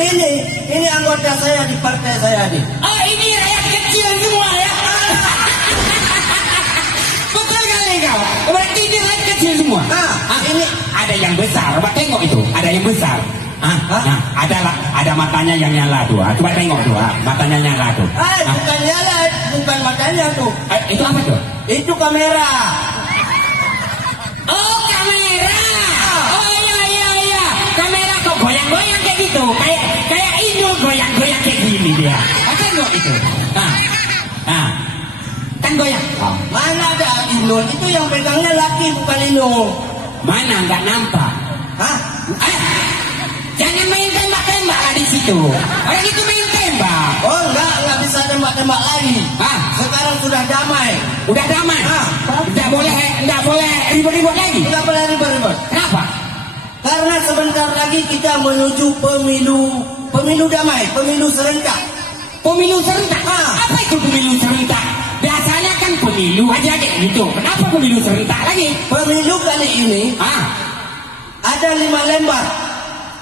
Ini anggota saya di partai saya nih. Oh, ini rakyat kecil semua ya. Betul kali kau. Berarti ini rakyat kecil semua. Ini ada yang besar. Coba tengok itu. Ada yang besar. Nah, ada matanya yang nyala tuh. Coba tengok tuh. Matanya nyala tuh. bukan nyala, bukan matanya tuh. Itu apa tuh? Itu kamera. Oh, kamera. Oh, iya. Kamera kok goyang-goyang kayak gitu. Kayak Inul goyang-goyang kayak gini dia. Tengok itu. Kan goyang. Mana ada Inul? Itu yang pegangnya laki, bukan Inul. Mana nggak nampak? Jangan main tembak-tembak lah di situ. Orang itu main tembak. Oh, nggak bisa tembak-tembak lagi. Sekarang sudah damai. Udah damai. Nggak boleh ribut-ribut lagi. Nggak boleh ribut-ribut. Kenapa? Karena sebentar lagi kita menuju pemilu damai, pemilu serentak. Pemilu serentak. Apa itu pemilu serentak? Biasanya kan pemilu aja kayak gitu. Kenapa pemilu serentak lagi? Pemilu kali ini ada 5 lembar.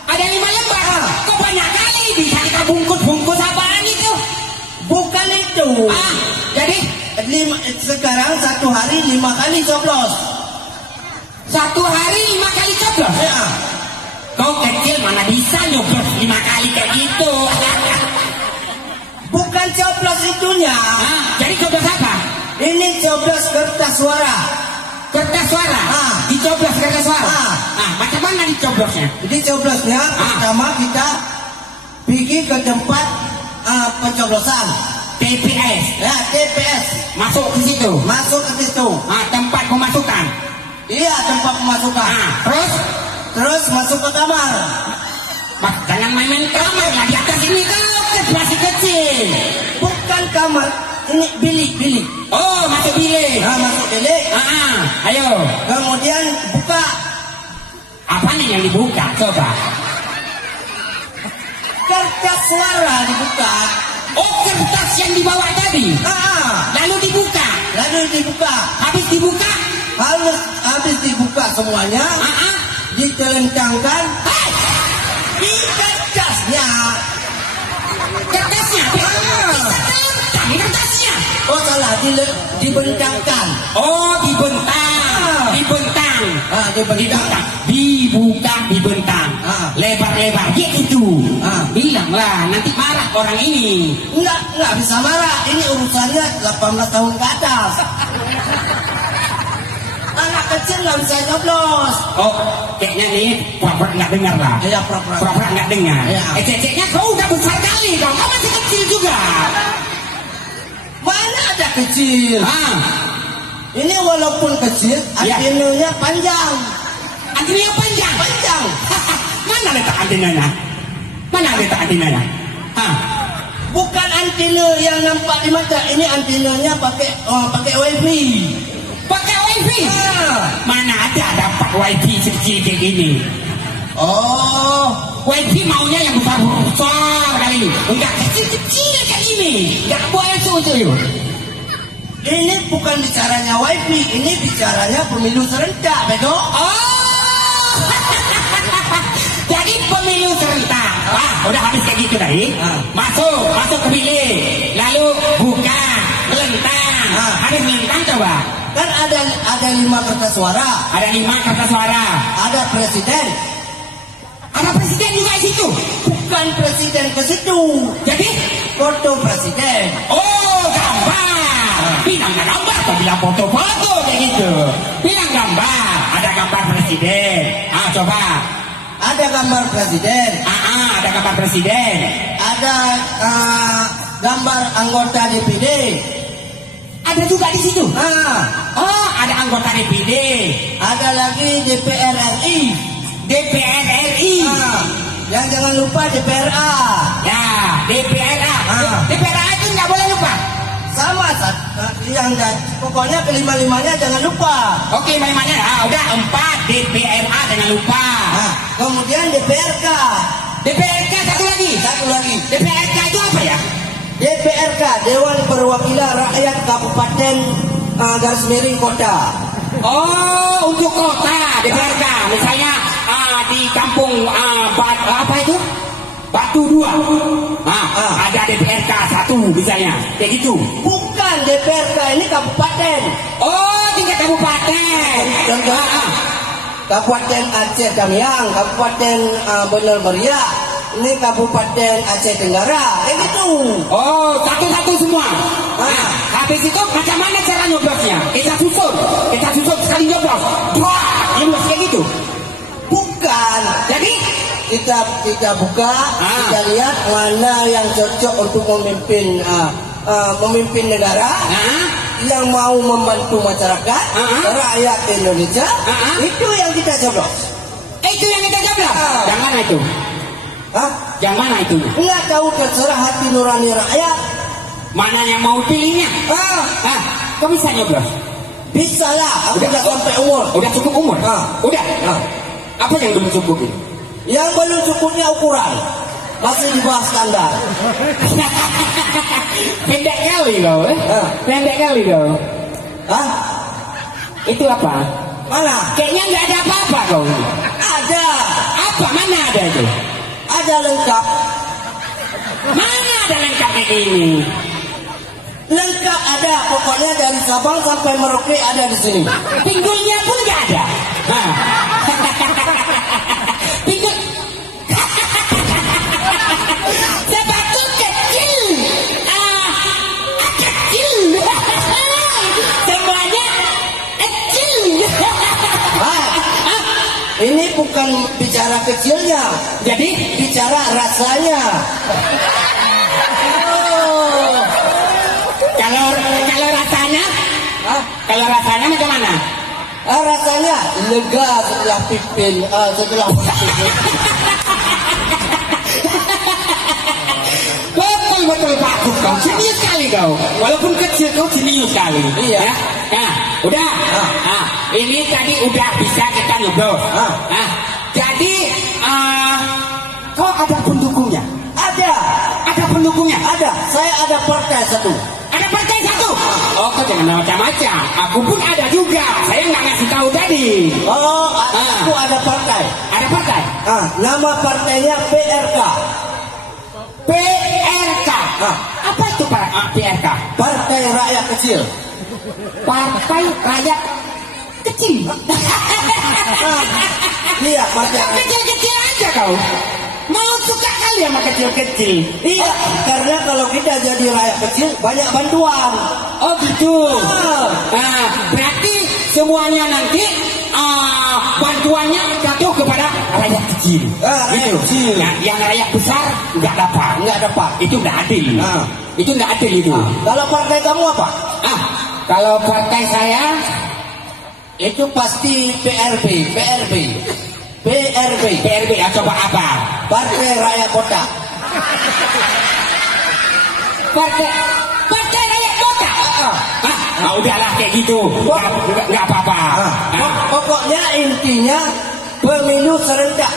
Ada 5 lembar. Kok banyak kali bisa kita bungkus apaan itu? Bukan itu. Jadi sekarang satu hari 5 kali coblos. Satu hari 5 kali coblos? Ya. Kau kecil mana bisa nyoblos 5 kali kayak gitu? Bukan coblos itunya. Jadi coblos apa? Ini coblos kertas suara. Kertas suara? Dicoblos kertas suara? Macam mana dicoblosnya? Jadi coblosnya pertama kita pergi ke tempat pencoblosan. TPS. Ya, TPS. Masuk ke situ. Masuk ke situ. Tempat pemasukan. Iya, tempat pemasukan. Terus masuk ke kamar. Jangan main-main kamar lah, di atas ini kan masih kecil. Bukan kamar, ini bilik. Oh, masuk bilik. Masuk bilik. Ayo. Kemudian buka. Apa nih yang dibuka? Coba. Kertas suara dibuka. Oh, kertas yang dibawa tadi. Lalu dibuka. Habis dibuka. Habis dibuka semuanya. Ditelentangkan. Di kertasnya. Kertasnya. Kertasnya. Oh salah, dibentangkan. Oh, dibentang. Dibuka, dibentang. Lebar-lebar gitu. Bilanglah, nanti marah orang ini. Enggak bisa marah. Ini urusannya 18 tahun ke atas. Anak kecil nggak bisa nyoblos. Oh, kayaknya nih pura-pura nggak dengar lah. Iya, pura-pura nggak dengar. Iya. Ceceknya kau udah besar kali dong. Kau masih kecil juga. Mana ada kecil? Ini walaupun kecil, antenanya panjang. Antenanya panjang? Panjang. Mana letak antenanya? Bukan antena yang nampak di mata. Ini antenanya pakai wifi. Pakai wifi? Mana ada dapat wifi kecil kayak gini? Oh, wifi maunya yang besar kali. Enggak kecil kayak gini. Enggak boleh itu. Ini bukan bicaranya wifi, ini bicaranya pemilu serentak, betul? Oh, jadi pemilu serentak. Udah habis kayak gitu tadi. Masuk ke bilik, lalu buka, lentang. Habis lentang coba. Kan ada 5 kertas suara. Ada 5 kertas suara. Ada presiden. Ada presiden juga di situ. Bukan presiden ke situ. Jadi foto presiden. Oh, gambar. Bilang gambar, kau bilang foto-foto kayak gitu. Bilang gambar. Ada gambar presiden. Coba. Ada gambar presiden. Ada gambar presiden. Ada gambar anggota DPD. Ada juga di situ. Oh, ada anggota DPD. Ada lagi DPR RI. DPR RI. Yang jangan lupa DPRA. Ya, DPRA. DPRA itu nggak boleh lupa. Sama, yang pokoknya kelima-limanya jangan lupa. Oke, lima-limanya. Udah 4 DPRA jangan lupa. Kemudian DPRK. DPRK satu lagi. DPRK itu apa ya? DPRK, Dewan Perwakilan Rakyat Kabupaten garis miring Kota. Oh, untuk kota DPRK. Misalnya di kampung apa itu? 1, 2. Ada DPRK 1 misalnya, kayak gitu. Bukan DPRK, ini kabupaten. Oh, tingkat kabupaten. Kabupaten Aceh Damiang, Kabupaten Bener Meriah, ini Kabupaten Aceh Tenggara, kayak gitu. Oh, satu-satu semua. Habis itu macam mana cara nyoblosnya? Kita susun sekali nyoblos. Nyoblos kayak gitu. Bukan. Jadi kita buka, kita lihat mana yang cocok untuk memimpin negara, yang mau membantu masyarakat, rakyat Indonesia, itu yang kita coblos. Itu yang kita coblos. Yang mana itu? Yang mana itu? Nggak tahu, terserah hati nurani rakyat. Mana yang mau pilihnya? Kau bisa nyoblos? Bisa lah, aku udah sampai umur. Udah cukup umur? Udah? Apa yang belum cukup ini? Yang belum cukupnya ukuran, masih di bawah standar. Pendek kali kau, pendek kali kau. Itu apa? Mana? Kayaknya nggak ada apa-apa kau. Ada. Apa? Mana ada itu? Ada lengkap. Mana ada lengkap ini? Lengkap ada, pokoknya dari Sabang sampai Merauke ada di sini. Pinggulnya pun nggak ada. Pinggul. Sepatu kecil. Kecil. Semuanya kecil. Ini bukan bicara kecilnya, Jadi bicara rasanya. kalau rasanya, kalau rasanya macam mana? Rasanya lega setelah pipin, setelah pipin. Betul bagus kau, jenius sekali kau. Walaupun kecil kau jenius sekali. Iya. Ya? Nah, udah. Ini tadi udah bisa kita nyoblos. Jadi kau ada pendukungnya? Ada pendukungnya? Ada. Saya ada partai satu. Ada partai satu? Oh, kau jangan macam-macam. Aku pun ada juga. Saya nggak ngasih tahu tadi. Oh, aku ada partai. Ada partai? Nama partainya PRK. PRK. Apa itu Pak? PRK? Partai Rakyat Kecil. Partai Rakyat Kecil. Iya, partai Kecil-kecil aja kau. Mau suka kali sama kecil-kecil. Iya, karena kalau kita jadi rakyat kecil banyak bantuan. Oh gitu. Berarti semuanya nanti bantuannya jatuh kepada rakyat kecil. Rakyat kecil. Nah, yang rakyat besar nggak dapat. Itu nggak adil. Itu nggak adil itu. Kalau partai kamu apa? Kalau partai saya Itu pasti PRB. coba apa? Partai Rakyat Kota. Partai Rakyat Kota. Udahlah kayak gitu. Nggak apa-apa. Pokoknya intinya pemilu serentak.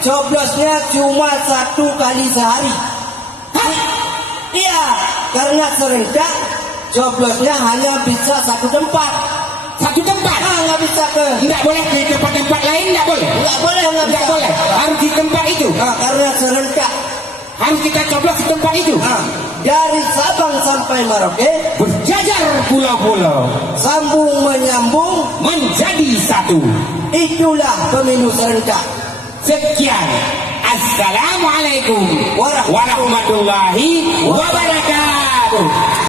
Coblosnya cuma 1 kali sehari. Iya, karena serentak coblosnya hanya bisa 1 tempat. Nggak bisa Nggak boleh di tempat-tempat lain, nggak boleh. Nggak boleh. Harus di tempat itu. Karena serentak. Harus kita coblos di tempat itu. Dari Sabang sampai Merauke, Berjajar pulau-pulau, sambung menyambung, menjadi satu. itulah pemilu serentak. Sekian. Assalamualaikum warahmatullahi wabarakatuh.